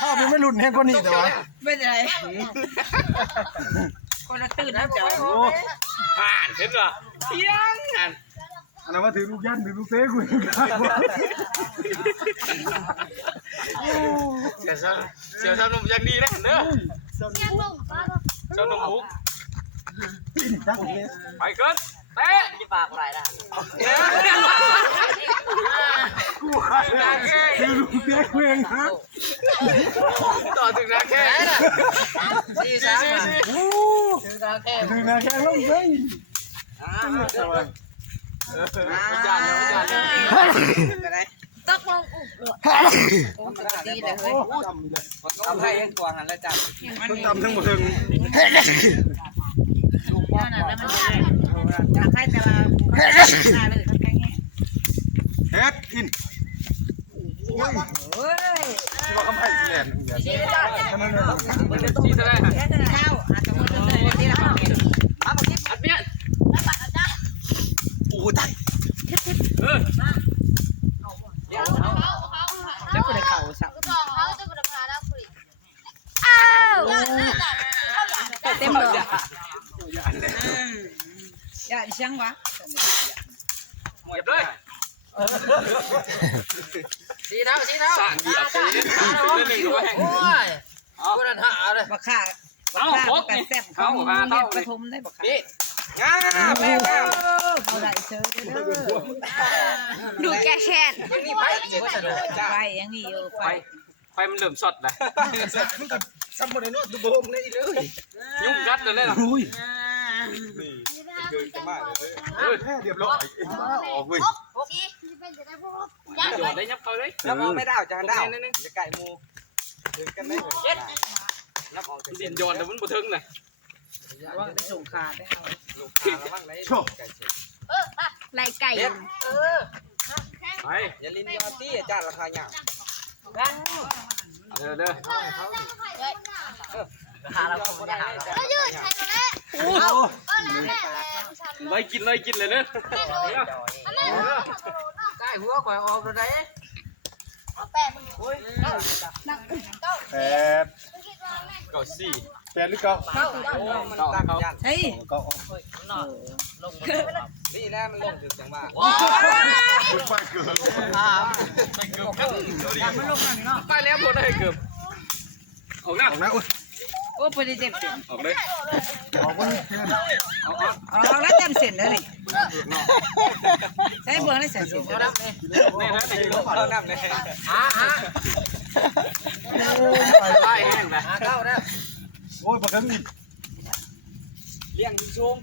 ภาพยังไม่หลุดแห้งกว่านี้แต่ว่าไม่เป็นไรคนละตื่นนะเจ้าผ่านเห็นเหรอเที่ยงอันนั้นว่าถือลูกยันถือลูกเต้คุยกันเสียวชาวนมยังดีนะเด้อชาวนมมุกไปเกินเตะจะปากอะไรนะกูถือลูกเต้คุยกันครับต่อถึงนาแค่สี่สามถึงนาแค่ลงเลยตกลงอุบเลยโอ้ปกติเลยเฮ้ยทำให้ตัวหันแล้วจับต้องจำทั้งหมดถึงลูกพ่อนั่นแล้วมันจะใครแต่ละหน้าเลยทั้งแค่นี้เฮ็ดอินเฮ้ยที่ว่าคำไพ่แหลนชี้ได้จ้ะชี้ได้แค่จะเข้าอาจจะมือเลยที่เราเห็นอัดเบี้ยโอ้ตายจะกูได้เข่าสักเต็มเลยอย่าดิฉันวะเหยียบเลยสีเท้าสั่งเหยียบสีเล่นด้วยโอ้ยกูนั่นหาเลยบักข่ากันแซ่บเขาเรียกประทุมได้บักข่าแม่เขาได้เชิญดูแกแช่ยังมีไฟยังมีอยู่ไฟมันเริ่มสดเลยซ้ำหมดเลยเนาะดูโบมเลยเลยยุ่งกัดเลยนะนี่เดินจะมาเลยเรียบร้อยออกเว้ยโดดได้ยับเขาเลยรับเอาไม่ได้จานได้จะไก่มูถึงกันไม่หมดรับเอาเด่นโยนแต่มันบ่ถึงเลยว่าได้ส่งขาได้เอาลูกค้าแล้วบ้างไหนไก่เสร็จลายไก่ไปอย่าลิ้นยอดตี้จานราคาเนี่ยเด้อราคาเราไม่ได้ไว้กินเลยเด้อไก่หัวก่อยออกตัวไหนแปด4 8หรือ9มันตั้งยันเฮ้ยลงนี่แหละมันลงถึงจังหวะไฟเกือบมันลงมาเนาะไปแล้วหมดเลยเกือบออกนะโอ้พอดีเต็มเส้นออกเลยออกวันนี้เอาแล้วเต็มเส้นเลยใช้เบื้องได้เส้นเส้นนี่นะนี่เรานับเลยไล่แห้งนะเข้านะโอ้ยประกันเลี้ยงสูง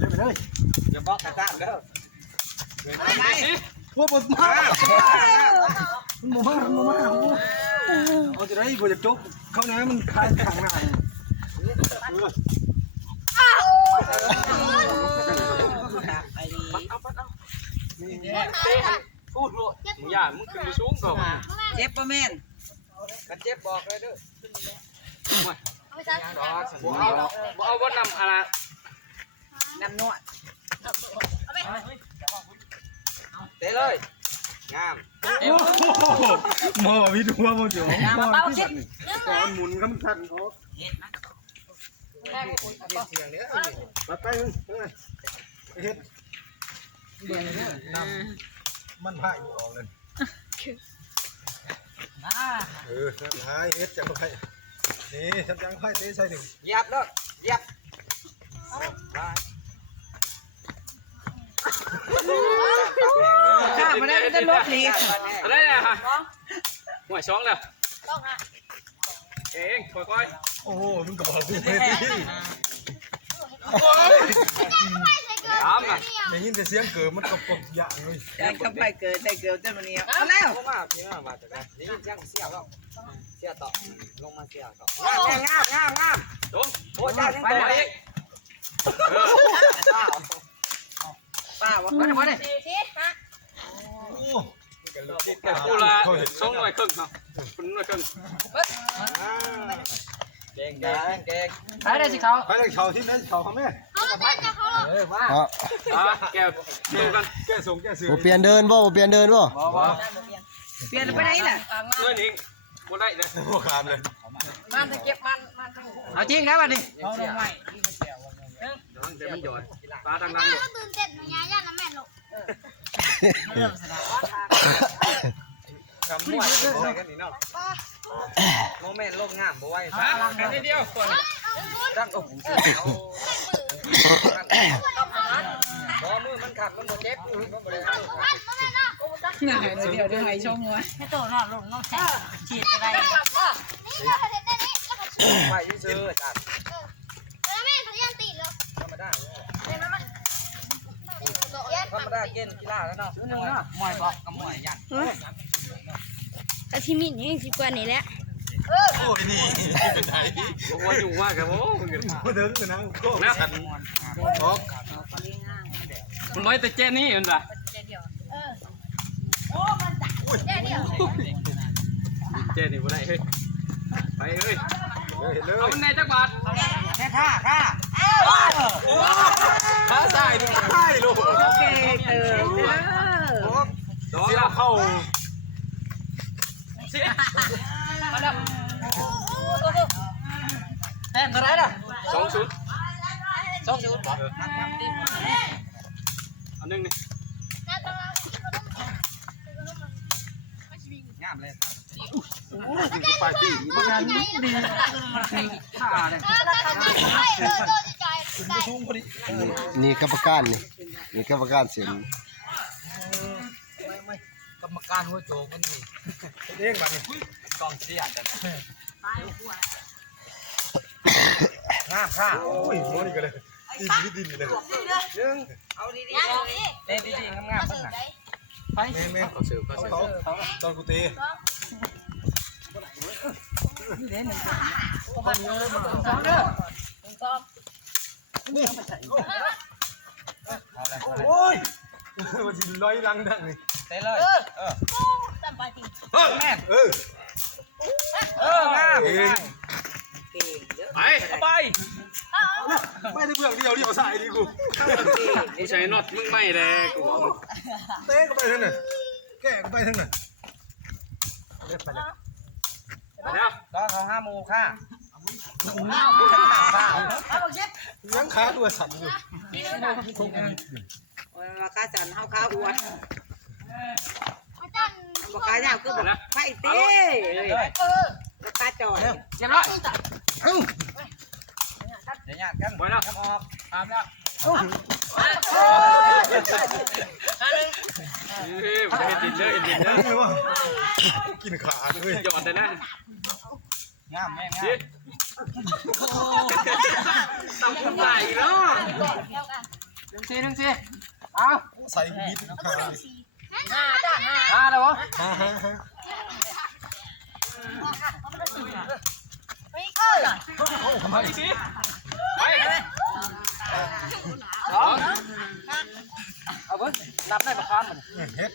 ไปเลยอย่าบอกกระด้างเด้อไปพวกมันมาเอาจะได้บ่จะจุกเขาเนี่ยมันคลายขังหน้าพูดโลดอย่ามึงขึ้นไปสูงก่อนเจ็บป่ะแม่นกันเจ็บบอกเลยเด้อเอาว่านำอะไรน้ำนวดเตะเลยงามมอวิดูว่ามันจะตอนหมุนก็มันทันเขาไปเฮ็ดมันพายออกเลยพายเฮ็ดจังไงนี่ทำจังไงเตะใส่หนึ่งยับแล้วยับข้ามาได้ก็จะลดเลยอะไรนะฮะหัวช้องเลยเองค่อยโอ้โหมึงกระบอกกูเลยถามอ่ะได้ยินแต่เสียงเกิดมันกระปกอย่างเลยได้เข้าไปเกิดได้เกิดได้มาเนี่ยเอาแล้วมาพี่มาจากไหนนี่ยังเสียแล้วเสียต่อลงมาเสียต่องามโอ้จ้ายังต่ออีกป้าวะมาเนี่ยกูละ2 หน่วยครึ่งเนาะคุณหน่วยครึ่งเก่งไปได้สิเขาไปเลยเขาที่นั่นเขาเขาแม่มาแกดูกันแกส่งแกเสือเปลี่ยนเดินบ่เปลี่ยนเดินบ่ เปลี่ยนไปไหนล่ะ เงินอีกบ่ได้เลย หัวขามเลย มันจะเก็บมันเอาจริงนะวันนี้ เอาลงไว้ เดี๋ยวมันหยอดปลาทางนั้น ก็ตื่นเต้นหนูยาย่าน้ำแม่ลูก คำมั่วอะไรกันนี่เนาะโมเมนต์โลกงามบ่ไหว แค่นี้เดียวก่อน ตั้งโอ้โหเอาบ่มือมันขาดมันบ่เจ็บมันบ่ได้เอา น่าเดี๋ยวให้ชมหัว ให้โตนอนลงน้องแช่ฉีดอะไร นี่เราเห็นได้นี่ ไปซื้อจ้ะ แล้วแม่เขายังติดเลย ธรรมดา เห็นไหมมัน ธรรมดาเก่งกีฬาแล้วเนาะซื้อนึงเนาะมวยบอกกับมวยยัน กะทิมินยังสิกว่านี่แหละ โอ้ยนี่เป็นไง บ่ว่าอยู่ว่ากันโอ้ มาถึงนะก็ฉันออก มันร้อยแต่เจนี่เห็นป่ะ แค่เดียว เจนี่บ่ได้เฮ้ยไปเฮ้ย เห็นเลย เอามันในจักบาท แค่ท่า ขาใส่ดิใช่ลูก โอเคเติมเด้อ ดอก เสีย ละ เข้า แต้มเท่าไรล่ะ 2 ชุด 2-0บ่ อันนึงนี่ งามเลย ไปตีมันงานนี้ดี ท่าเลย ชุ่มพอดี นี่กรรมการนี่กรรมการเสียง กรรมการหัวโจกมันนี่ เด้งมาเนี่ย กองเชียร์กันงามค่ะ โอ้ยโมนี่ก็เลยดินเลย เอาดีๆเต้นดีๆงามๆบ้างนะไป แม่เขาเสือเขาตอนกูตี โอ้ยมันจะลอยลังดังนี่ เต้นเลยแม่ เออง าม ไป ไป ไม่ได้เบื้องเดียวใส่ดิกู กูใช้น็อตมึงไม่แลกูบอก เต้ก็ไปทั้งนั้นแก่ก็ไปทั้งนั้นเรียบไปเลย ไปแล้ว ตอนเขา5 โมงค่ะ ยังขาตัวสั่นอยู่ ราคาจันเฮาข้าวหัว อาจารย์ บ่กายาวคือบ่ไผ่เต้ราคาจอย เรียบร้อย เดี๋ยวญาติกัน ไปแล้ว ทำออกตามแล้ว เฮ้ยมันจะเห็นดินเลยเห็นดินเลย นี่ว่ากินขาเลย หยอดเลยนะ งามแม่งา สิ ม ตำคนใหญ่เนาะ หนึ่งสิเอา ใส่บิดขา มาเลยวะ ไปสิไป สองเอาเบิ้ลนับได้ประคามมัน เฮ็ด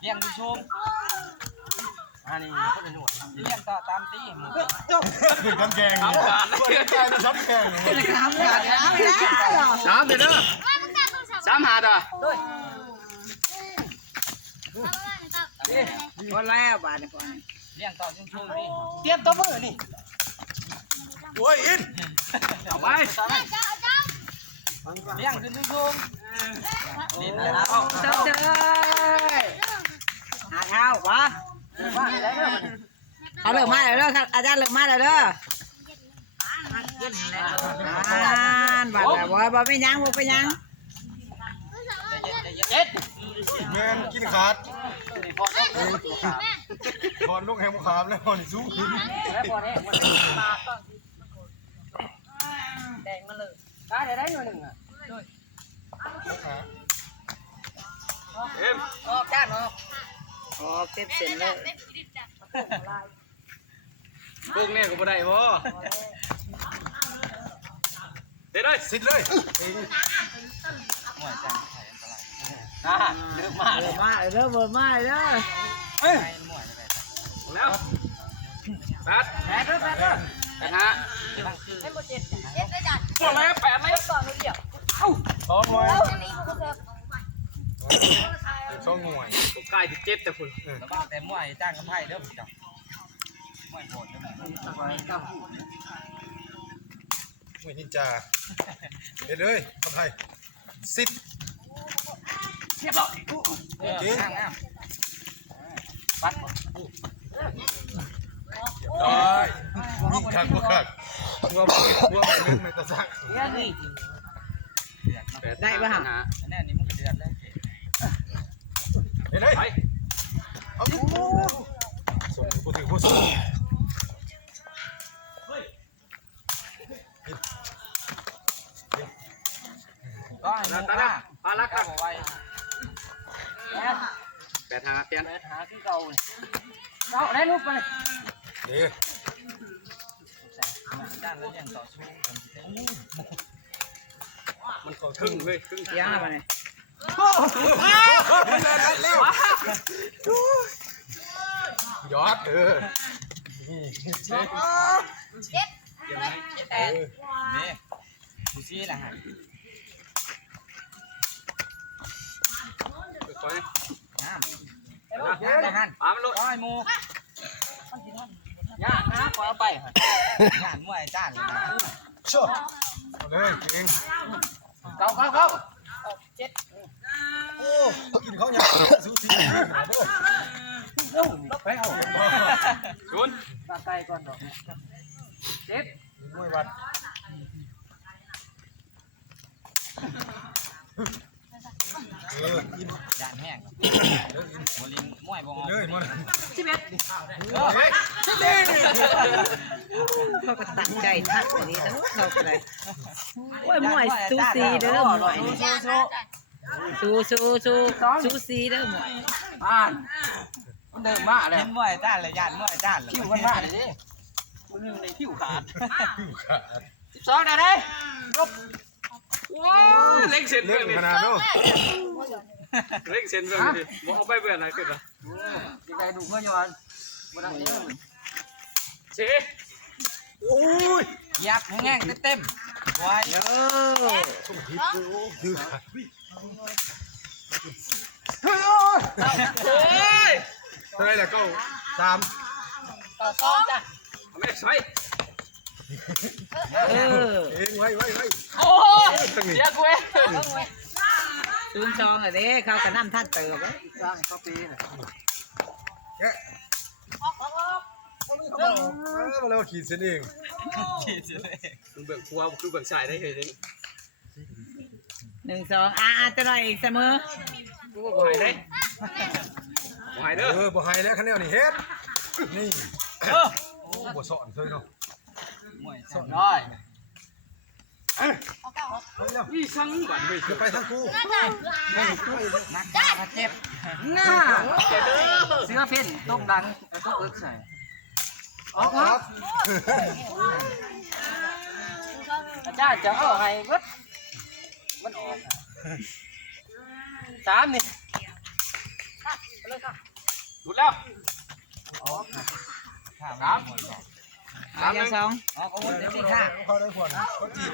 เลี้ยงชมอันนี้ก็เป็นหน่วยเลี้ยงต่อตามตีหมู ถึงกันแกง เอาผ่าน แกงช็อตแกง น้ำขาดน้ำไม่ได้หรอ สามเดี๋ยวเด้อ3 หาตัว วันแล้วบาทนี่ก่อน เลี้ยงต่อชมดิเตรียมตัวมือนี่ โอ้ยอิน เอาไป เลี้ยงขึ้นชมดินแล้ว เจ้าเจ้ยหาเท้าวะ ว่าอะไรเด้อ เอาเลิกมาแล้วเด้อครับอาจารย์เลิกมาแล้วเด้อบ้านแล้วบ่ไปยังบ่ไปยัง เจ็ด แมนกินขาดบอลลูกแหงมุขามแล้วนี่สู้ขึ้น แล้วพอเนี่ยมันมาต้นแดงมาเลยได้หน่วยหนึ่งอ่ะ เอ็ม ออกด้านออก ออกเต็มเส้นเลย พวกนี้ก็บ่ได้บ่เด็ดเลย สิดเลย หน่วยจังเริ่มมา เลิกมาเด้อบ่มาเด้อ หน่วย แล้ว8 8 ฮะพวกอะไร8เลย สองร้อย ช่องหน่วย ตัวใกล้ที่เจ็บแต่คุณ ระวังแต่มวยจ้างกับไพ่เด้อผมจับมวยโหดเด้อ ไม่นินจาเด็ดเลยคนไทยสิทธิ์ ข้างน้ำปัด ได้ยิ่งขักพวกขักพวกไม่ตะซัก ได้ป่ะฮะ แน่นี่มันก็เดือดเลย เห็นไหม ไป เอาส่งผู้ถือผู้ส่ง ก็ให้ แล้ว มู ตา ฆ่า พาลักค ฆ่า รับ ไว้ 8 5เปลี่ยน ไปหาที่เก่าเอาได้รูปไป เดี๋ยว ด้านแล้วยังต่อสู้กัน มันขอ ครึ่งเว้ยครึ่ง ยังอะไร ยอดนี่ดูซี่ล่ะฮะ คอย น้ำนะฮะ ปามันลด ก้อยมูยากนะขอเอาไปฮะงานมวยจ้านเลยนะ ชอบเลยเอง เก่า โอ้กินข้าวยังซูชิ ไปเอา ชุน ตาไก่ก่อนดอกเจ็บ มวยวัด กิน จานแห้งบรินมวยบ่ง เลยมัน เขาก็ตั้งใจทักอันนี้แล้วเขาก็เลยโอ้ยมวยซูซีเด้อมวยซูซีเด้อมวย อ่านมันเดิมมากเลยมวยจ้านเลยยานมวยจ้านเลยคิวมันมากเลยดิมันนึงในคิวขาด12ได้เลยรบ ว้าวเล็กเซน เล่ เพื่อน น ขนาดนู้น เล็กเซนเพื่อนดิบอกเอาไปเพื่อนอะไรขึ้นอ่ะ ยังไงดูเพื่อนย้อนมาดังนี้ เช โอ้ย ยับแง่งเต็มไว้ โอ้ ดื้อ โอ้ย เท่าไรล่ะก็3 ไม่ใช่ เออ เองไว้ โอ้เดี๋ยวกูเอง 02อ่ะเด้เขาก็นำท่านเติบไว้ สร้างข้าวปีน่ะ แกะมาแล้วขีดเส้นเอง ขีดเลย เบื้องครัวคือเบื้องชายได้เคยได้ 1-2จะหน่อยอีกเสมอ กูบอกหายได้หายเด้อ บ่ให้แล้วคะแนนนี่เฮ็ดนี่โอ้บ่สอนเคยเนาะ มวยสดน้อย นี่ช่างก่อนเฮ้ย จะไปทางกู นักฆ่าเจ็บง่าเสื้อเพ่นต้มดังต้มอึกใส่ ครับ อาจารย์จะเอาให้วัดมันออก3นี่ หลุดแล้ว 3 ยัง2 อ๋อก็วนเดี๋ยวสิค่ะ เขาได้ผลเขาจีบ